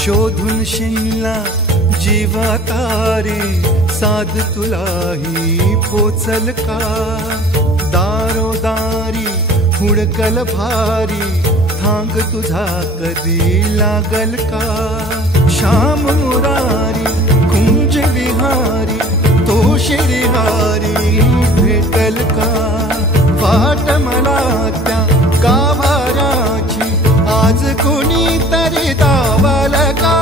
शोधून शिनला जीवा तारे, साध तुलाही पोचल का? दारोदारी हुडकल भारी, थांग तुझा कधी लागल का? श्याम मुरारी कुंज विहारी, तो श्रीहारी भेटल का? वाट मला त्या गाभाऱ्याची, आज कोणी तरी दावाल का?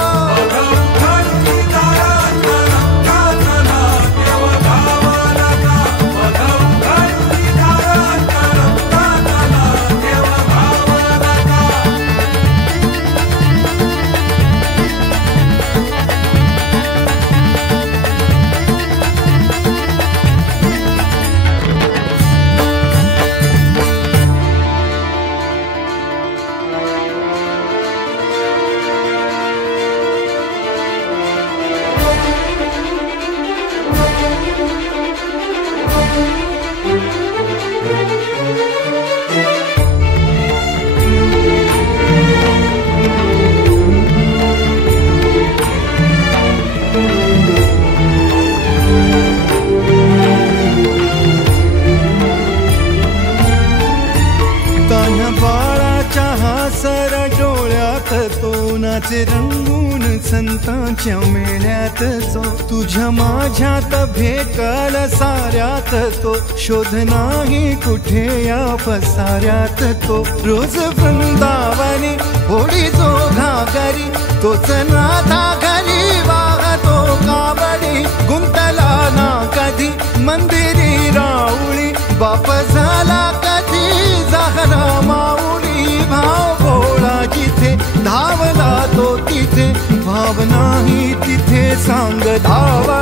सर डोळ्यात तो नाचे रंगून संतांच्या मेळ्यात जो, तुझ्या माझ्यात भेटल साऱ्यात तो, शोध नाही कुठे या पसाऱ्यात तो. रोज वृंदावनी होडी जो घागरी, तोच नाथा घरी वाहतो कावडी. गुंतला ना कधी मंदिरी राऊळी, बाप झाला कधी झाला माऊली. भाव भोळा जिथे धावला तो तिथे, भाव नाही तिथे सांग धावा.